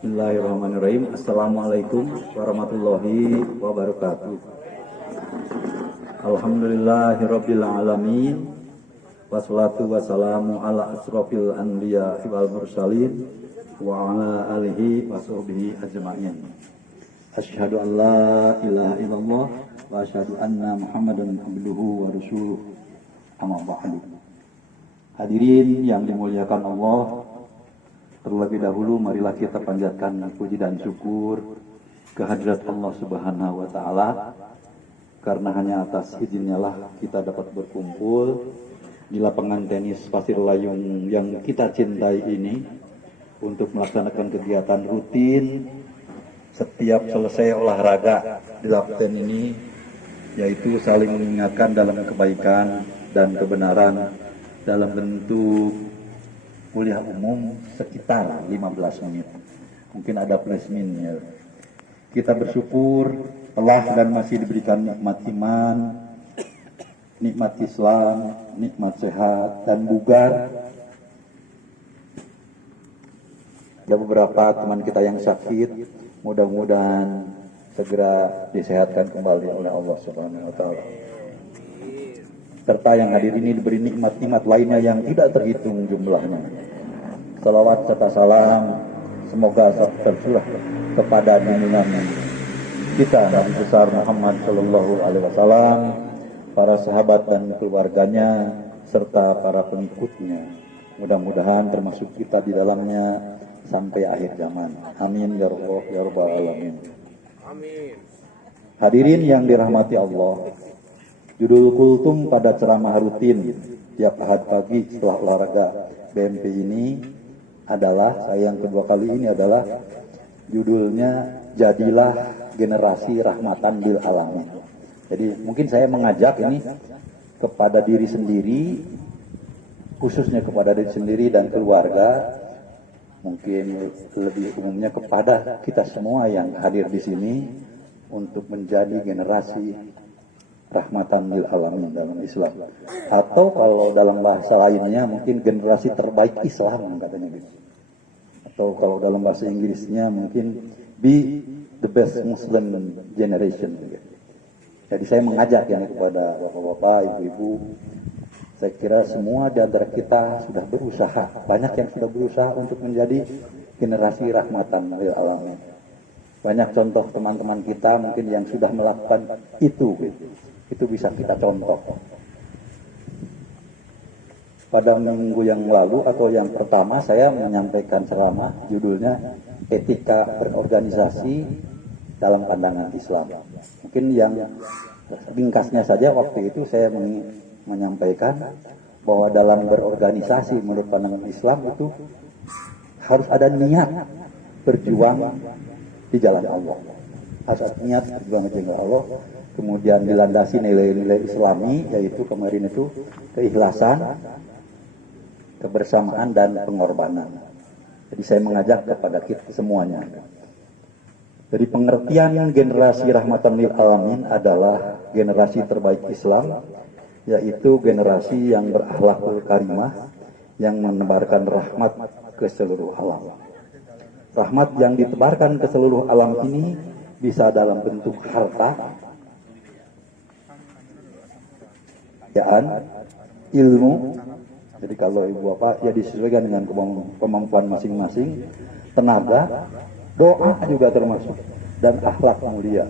Bismillahirrahmanirrahim. Assalamualaikum warahmatullahi wabarakatuh. Alhamdulillahirabbil alamin. Wassalatu wassalamu ala asrofil anbiya wal mursalin wa ala alihi washabbihi ajma'in. Asyhadu an la ilaha illallah wa asyhadu anna Muhammadan abduhu wa rasuluh. Amma ba'du. Hadirin yang dimuliakan Allah, terlebih dahulu marilah kita panjatkan puji dan syukur kehadirat Allah Subhanahu wa taala, karena hanya atas izinnya lah kita dapat berkumpul di lapangan tenis Pasir Layung yang kita cintai ini untuk melaksanakan kegiatan rutin setiap selesai olahraga di lapten ini, yaitu saling mengingatkan dalam kebaikan dan kebenaran dalam bentuk kuliah umum sekitar 15 menit. Mungkin ada plus minusnya. Kita bersyukur telah dan masih diberikan nikmat iman, nikmat Islam, nikmat sehat dan bugar. Ada beberapa teman kita yang sakit, mudah-mudahan segera disehatkan kembali oleh Allah Subhanahu wa taala. Serta yang hadir ini diberi nikmat-nikmat lainnya yang tidak terhitung jumlahnya. Salawat serta salam semoga tercurah kepada junjungan kita Nabi besar Muhammad Shallallahu Alaihi Wasallam, para sahabat dan keluarganya serta para pengikutnya. Mudah-mudahan termasuk kita di dalamnya sampai akhir zaman. Amin ya Allah ya rabbal alamin. Amin. Hadirin yang dirahmati Allah, judul kultum pada ceramah rutin tiap Ahad pagi setelah olahraga BMP ini adalah, saya yang kedua kali ini adalah judulnya Jadilah Generasi Rahmatan Lil Alamin. Jadi mungkin saya mengajak ini kepada diri sendiri, khususnya kepada diri sendiri dan keluarga, mungkin lebih umumnya kepada kita semua yang hadir di sini untuk menjadi generasi rahmatan lil alamin dalam Islam, atau kalau dalam bahasa lainnya mungkin generasi terbaik Islam katanya gitu, atau kalau dalam bahasa Inggrisnya mungkin be the best Muslim generation gitu. Jadi saya mengajak yang kepada bapak-bapak, ibu-ibu, saya kira semua di antara kita sudah berusaha, banyak yang sudah berusaha untuk menjadi generasi rahmatan lil alamin. Banyak contoh teman-teman kita mungkin yang sudah melakukan itu gitu. Itu bisa kita contoh. Pada minggu yang lalu atau yang pertama saya menyampaikan ceramah judulnya Etika Berorganisasi dalam Pandangan Islam. Mungkin yang ringkasnya saja waktu itu saya menyampaikan bahwa dalam berorganisasi menurut pandangan Islam itu harus ada niat berjuang di jalan Allah. Harus ada niat berjuang di jalan Allah. Kemudian dilandasi nilai-nilai Islami, yaitu kemarin itu keikhlasan, kebersamaan dan pengorbanan. Jadi saya mengajak kepada kita semuanya. Jadi pengertian generasi rahmatan lil alamin adalah generasi terbaik Islam, yaitu generasi yang berakhlakul karimah, yang menebarkan rahmat ke seluruh alam. Rahmat yang ditebarkan ke seluruh alam ini bisa dalam bentuk harta, ilmu. Jadi kalau ibu bapak ya disesuaikan dengan kemampuan masing-masing, tenaga, doa juga termasuk, dan akhlak mulia.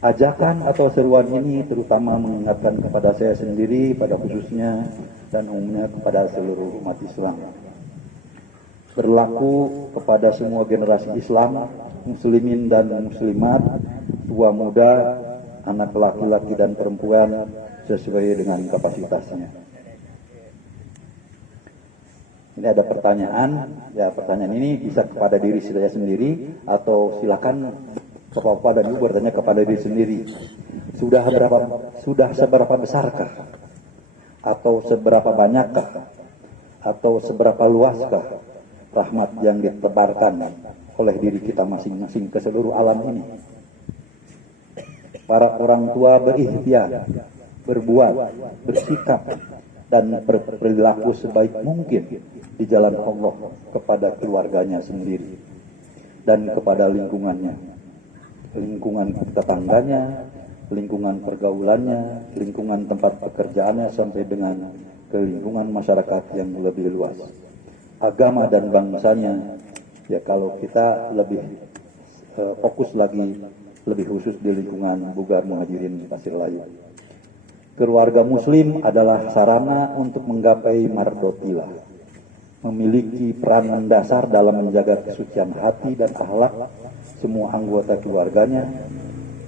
Ajakan atau seruan ini terutama mengingatkan kepada saya sendiri pada khususnya dan umumnya kepada seluruh umat Islam. Berlaku kepada semua generasi Islam, muslimin dan muslimat, tua muda, anak laki-laki dan perempuan sesuai dengan kapasitasnya. Ini ada pertanyaan, ya pertanyaan ini bisa kepada diri saya sendiri atau silakan bapak dan ibu bertanya kepada diri sendiri. Sudah seberapa besarkah atau seberapa banyakkah atau seberapa luaskah rahmat yang ditebarkan oleh diri kita masing-masing ke seluruh alam ini? Para orang tua berikhtiar, berbuat, bersikap, dan berperilaku sebaik mungkin di jalan Allah kepada keluarganya sendiri dan kepada lingkungannya, lingkungan tetangganya, lingkungan pergaulannya, lingkungan tempat pekerjaannya, sampai dengan ke lingkungan masyarakat yang lebih luas. Agama dan bangsanya, ya kalau kita lebih fokus lagi, lebih khusus di lingkungan Bugar Muhajirin Pasir Layu. Keluarga muslim adalah sarana untuk menggapai mardotilah, memiliki peran mendasar dalam menjaga kesucian hati dan akhlak semua anggota keluarganya.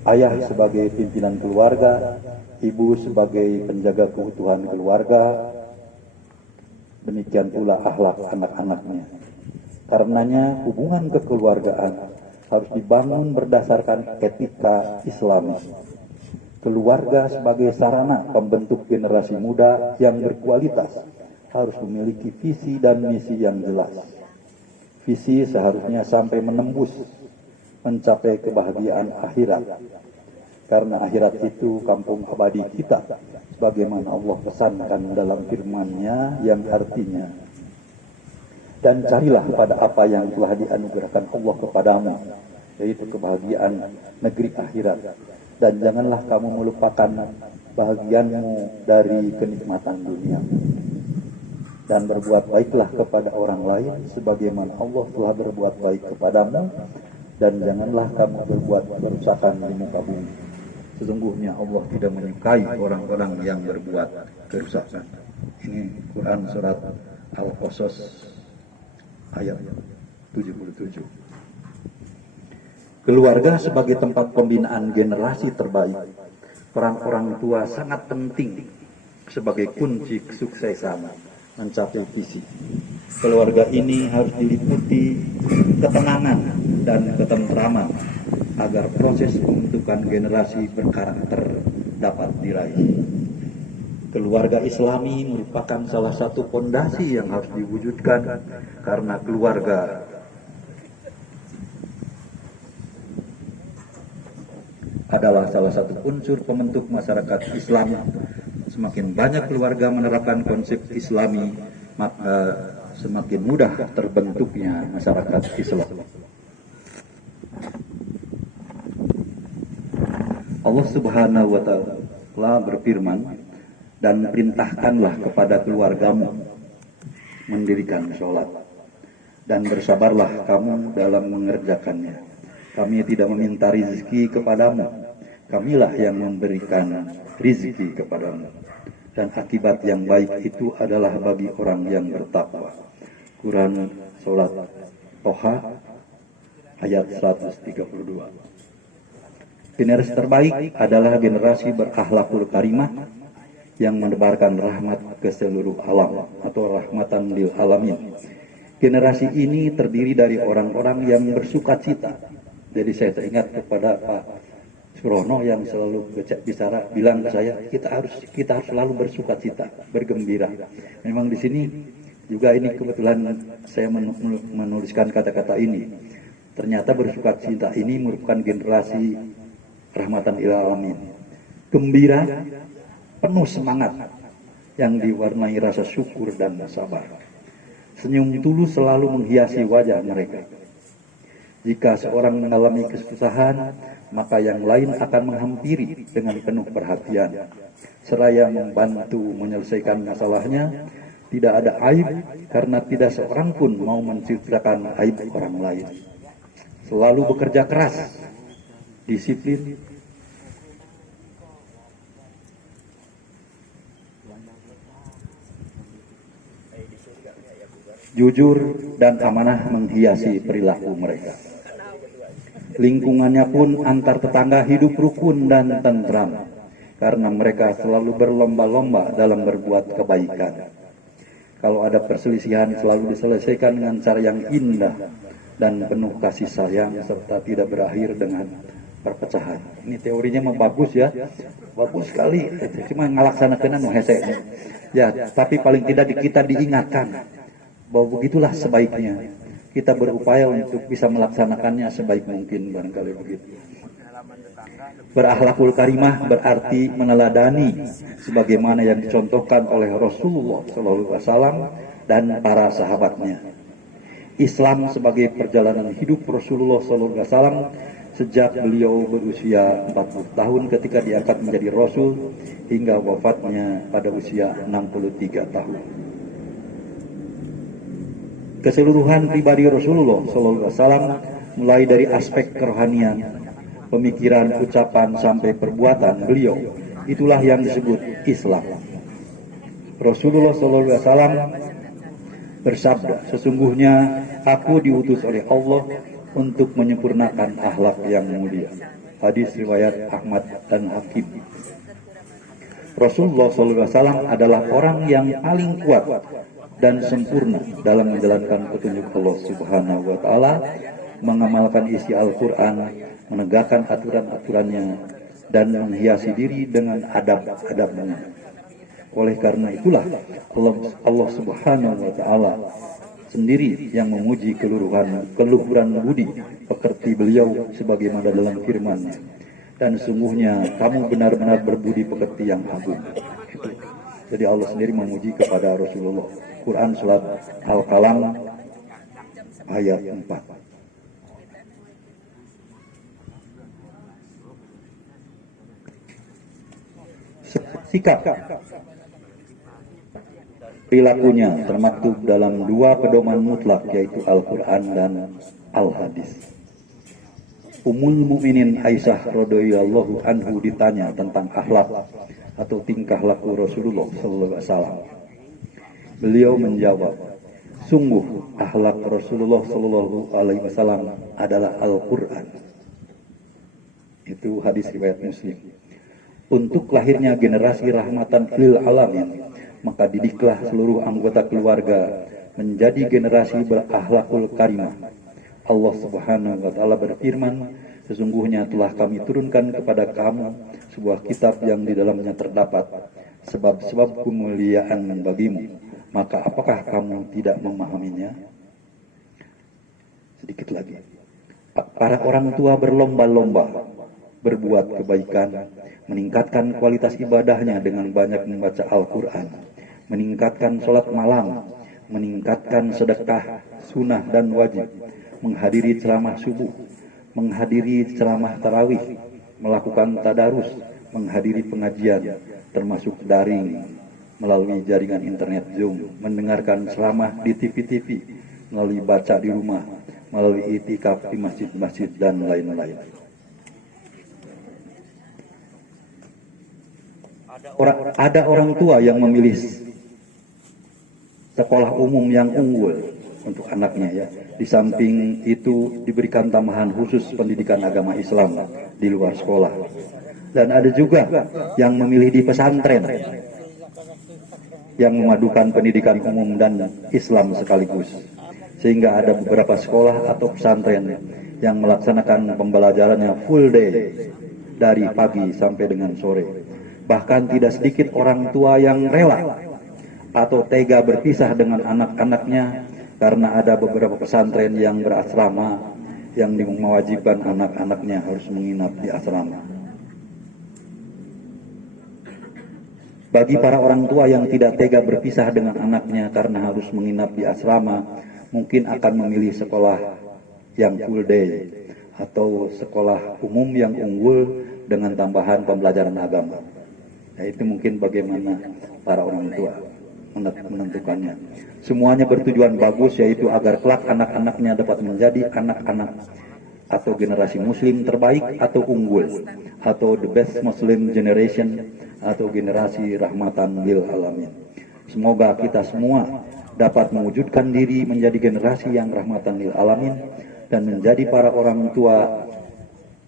Ayah sebagai pimpinan keluarga, ibu sebagai penjaga keutuhan keluarga, demikian pula akhlak anak-anaknya. Karenanya hubungan kekeluargaan harus dibangun berdasarkan etika Islami. Keluarga sebagai sarana pembentuk generasi muda yang berkualitas harus memiliki visi dan misi yang jelas. Visi seharusnya sampai menembus, mencapai kebahagiaan akhirat. Karena akhirat itu kampung abadi kita, sebagaimana Allah pesankan dalam firman-Nya yang artinya, dan carilah pada apa yang telah dianugerahkan Allah kepadamu, yaitu kebahagiaan negeri akhirat. Dan janganlah kamu melupakan bahagianmu dari kenikmatan dunia. Dan berbuat baiklah kepada orang lain sebagaimana Allah telah berbuat baik kepadamu. Dan janganlah kamu berbuat kerusakan di muka bumi. Sesungguhnya Allah tidak menyukai orang-orang yang berbuat kerusakan. Ini Quran surat Al-Qasas ayat 77. Keluarga sebagai tempat pembinaan generasi terbaik. Peran orang tua sangat penting sebagai kunci kesuksesan mencapai visi. Keluarga ini harus diliputi ketenangan dan ketentraman agar proses pembentukan generasi berkarakter dapat diraih. Keluarga Islami merupakan salah satu fondasi yang harus diwujudkan, karena keluarga adalah salah satu unsur pembentuk masyarakat Islam. Semakin banyak keluarga menerapkan konsep Islami, maka semakin mudah terbentuknya masyarakat Islam. Allah Subhanahu wa Ta'ala berfirman, dan perintahkanlah kepada keluargamu mendirikan sholat, dan bersabarlah kamu dalam mengerjakannya. Kami tidak meminta rizki kepadamu, kamilah yang memberikan rizki kepadamu. Dan akibat yang baik itu adalah bagi orang yang bertakwa. Quran Surat Toha ayat 132. Generasi terbaik adalah generasi berakhlakul karimah yang menebarkan rahmat ke seluruh alam atau rahmatan lil alamin. Generasi ini terdiri dari orang-orang yang bersuka cita. Jadi saya teringat kepada Pak Surono yang selalu bicara, bilang ke saya, kita harus selalu bersuka cita, bergembira. Memang di sini juga ini kebetulan saya menuliskan kata-kata ini. Ternyata bersuka cita ini merupakan generasi rahmatan lil alamin. Gembira, penuh semangat yang diwarnai rasa syukur dan sabar. Senyum tulus selalu menghiasi wajah mereka. Jika seorang mengalami kesusahan, maka yang lain akan menghampiri dengan penuh perhatian, seraya membantu menyelesaikan masalahnya. Tidak ada aib, karena tidak seorang pun mau menceritakan aib orang lain. Selalu bekerja keras, disiplin, jujur dan amanah menghiasi perilaku mereka. Lingkungannya pun antar tetangga hidup rukun dan tentram, karena mereka selalu berlomba-lomba dalam berbuat kebaikan. Kalau ada perselisihan selalu diselesaikan dengan cara yang indah dan penuh kasih sayang, serta tidak berakhir dengan perpecahan. Ini teorinya mah bagus ya, bagus sekali. Cuma ngalaksanakan hese. Ya, tapi paling tidak kita diingatkan bahwa begitulah sebaiknya. Kita berupaya untuk bisa melaksanakannya sebaik mungkin, barangkali begitu. Berakhlakul karimah berarti meneladani sebagaimana yang dicontohkan oleh Rasulullah SAW dan para sahabatnya. Islam sebagai perjalanan hidup Rasulullah SAW sejak beliau berusia 40 tahun ketika diangkat menjadi Rasul hingga wafatnya pada usia 63 tahun. Keseluruhan pribadi Rasulullah SAW mulai dari aspek kerohanian, pemikiran, ucapan, sampai perbuatan beliau, itulah yang disebut Islam. Rasulullah SAW bersabda, sesungguhnya aku diutus oleh Allah untuk menyempurnakan akhlak yang mulia. Hadis riwayat Ahmad dan Hakim. Rasulullah SAW adalah orang yang paling kuat dan sempurna dalam menjalankan petunjuk Allah Subhanahu wa Ta'ala, mengamalkan isi Al-Quran, menegakkan aturan-aturannya, dan menghiasi diri dengan adab-adabnya. Oleh karena itulah Allah Subhanahu wa Ta'ala sendiri yang memuji keluhuran budi pekerti beliau sebagaimana dalam firman-Nya. Dan sungguhnya kamu benar-benar berbudi pekerti yang agung. Jadi Allah sendiri memuji kepada Rasulullah. Quran surat Al-Qalam ayat 4. Sikap perilakunya termaktub dalam dua pedoman mutlak, yaitu Al-Quran dan Al-Hadis. Ummul Mukminin Aisyah radhiyallahu anhu ditanya tentang akhlak atau tingkah laku Rasulullah sallallahu alaihi wasallam. Beliau menjawab, sungguh akhlak Rasulullah sallallahu alaihi wasallam adalah Al-Quran. Itu hadis riwayat Muslim. Untuk lahirnya generasi rahmatan lil alamin, maka didiklah seluruh anggota keluarga menjadi generasi berakhlakul karimah. Allah Subhanahu wa Ta'ala berfirman, sesungguhnya telah kami turunkan kepada kamu sebuah kitab yang di dalamnya terdapat sebab-sebab kemuliaan bagimu. Maka apakah kamu tidak memahaminya? Sedikit lagi. Para orang tua berlomba-lomba berbuat kebaikan, meningkatkan kualitas ibadahnya dengan banyak membaca Al-Quran, meningkatkan sholat malam, meningkatkan sedekah sunnah dan wajib, menghadiri ceramah subuh, menghadiri ceramah tarawih, melakukan tadarus, menghadiri pengajian, termasuk daring melalui jaringan internet Zoom, mendengarkan ceramah di TV-TV, melalui baca di rumah, melalui itikaf di masjid-masjid dan lain-lain. Ada orang tua yang memilih sekolah umum yang unggul untuk anaknya, ya. Di samping itu diberikan tambahan khusus pendidikan agama Islam di luar sekolah. Dan ada juga yang memilih di pesantren yang memadukan pendidikan umum dan Islam sekaligus. Sehingga ada beberapa sekolah atau pesantren yang melaksanakan pembelajarannya full day dari pagi sampai dengan sore. Bahkan tidak sedikit orang tua yang rela atau tega berpisah dengan anak-anaknya karena ada beberapa pesantren yang berasrama yang mewajibkan anak-anaknya harus menginap di asrama. Bagi para orang tua yang tidak tega berpisah dengan anaknya karena harus menginap di asrama, mungkin akan memilih sekolah yang full day atau sekolah umum yang unggul dengan tambahan pembelajaran agama. Ya, itu mungkin bagaimana para orang tua menentukannya. Semuanya bertujuan bagus, yaitu agar kelak anak-anaknya dapat menjadi anak-anak atau generasi muslim terbaik atau unggul, atau the best Muslim generation, atau generasi rahmatan lil alamin. Semoga kita semua dapat mewujudkan diri menjadi generasi yang rahmatan lil alamin dan menjadi para orang tua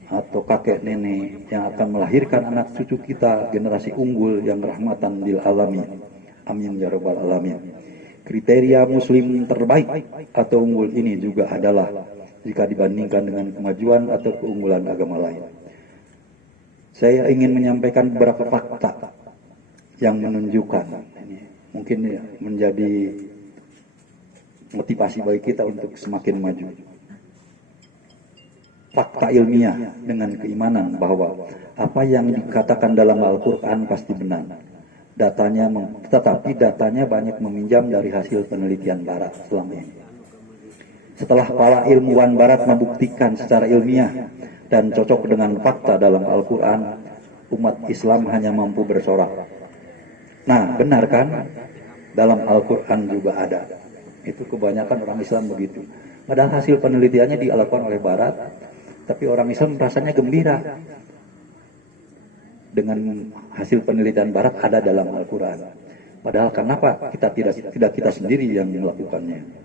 atau kakek nenek yang akan melahirkan anak cucu kita generasi unggul yang rahmatan lil alamin. Amin ya rabbal alamin. Kriteria muslim terbaik atau unggul ini juga adalah jika dibandingkan dengan kemajuan atau keunggulan agama lain. Saya ingin menyampaikan beberapa fakta yang menunjukkan ini mungkin ya, menjadi motivasi bagi kita untuk semakin maju. fakta ilmiah dengan keimanan bahwa apa yang dikatakan dalam Al-Quran pasti benar. Tetapi datanya banyak meminjam dari hasil penelitian Barat selama ini. Setelah para ilmuwan Barat membuktikan secara ilmiah dan cocok dengan fakta dalam Al-Quran, umat Islam hanya mampu bersorak. Nah, benar kan? Dalam Al-Quran juga ada. Itu kebanyakan orang Islam begitu. Padahal hasil penelitiannya dilakukan oleh Barat, tapi orang Islam rasanya gembira dengan hasil penelitian Barat ada dalam Al-Quran. Padahal kenapa kita tidak kita sendiri yang melakukannya?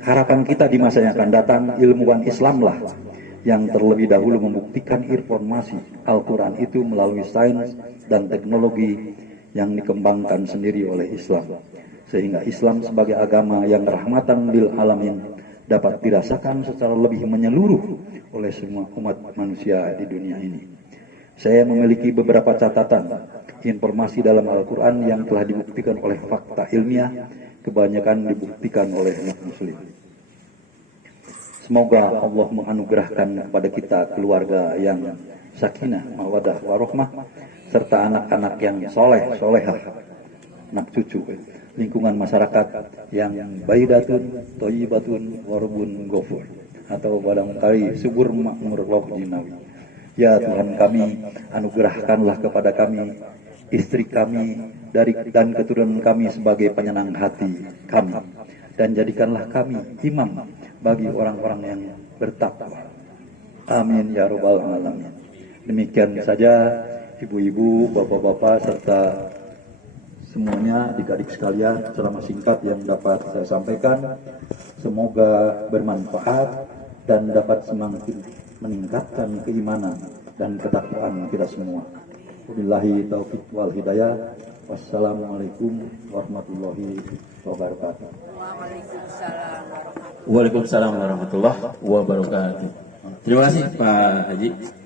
Harapan kita di masa yang akan datang, ilmuwan Islamlah yang terlebih dahulu membuktikan informasi Al-Quran itu melalui sains dan teknologi yang dikembangkan sendiri oleh Islam. Sehingga Islam sebagai agama yang rahmatan lil alamin dapat dirasakan secara lebih menyeluruh oleh semua umat manusia di dunia ini. Saya memiliki beberapa catatan informasi dalam Al-Quran yang telah dibuktikan oleh fakta ilmiah, kebanyakan dibuktikan oleh umat muslim. Semoga Allah menganugerahkan kepada kita keluarga yang sakinah, mawadah, warohmah, serta anak-anak yang solehah, anak cucu, lingkungan masyarakat yang baidatun, toyibatun, warbun, gofur, atau barangkali subur makmur roh jinawi. Ya Tuhan kami, anugerahkanlah kepada kami, istri kami, dan keturunan kami sebagai penyenang hati kami. Dan jadikanlah kami imam bagi orang-orang yang bertakwa. Amin ya rabbal alamin. Demikian saja ibu-ibu, bapak-bapak, serta semuanya adik-adik sekalian ceramah singkat yang dapat saya sampaikan. Semoga bermanfaat dan dapat semakin meningkatkan keimanan dan ketakwaan kita semua. Wabillahi taufiq wal hidayah. Wassalamualaikum warahmatullahi wabarakatuh. Waalaikumsalam warahmatullahi wabarakatuh. Terima kasih Pak Haji.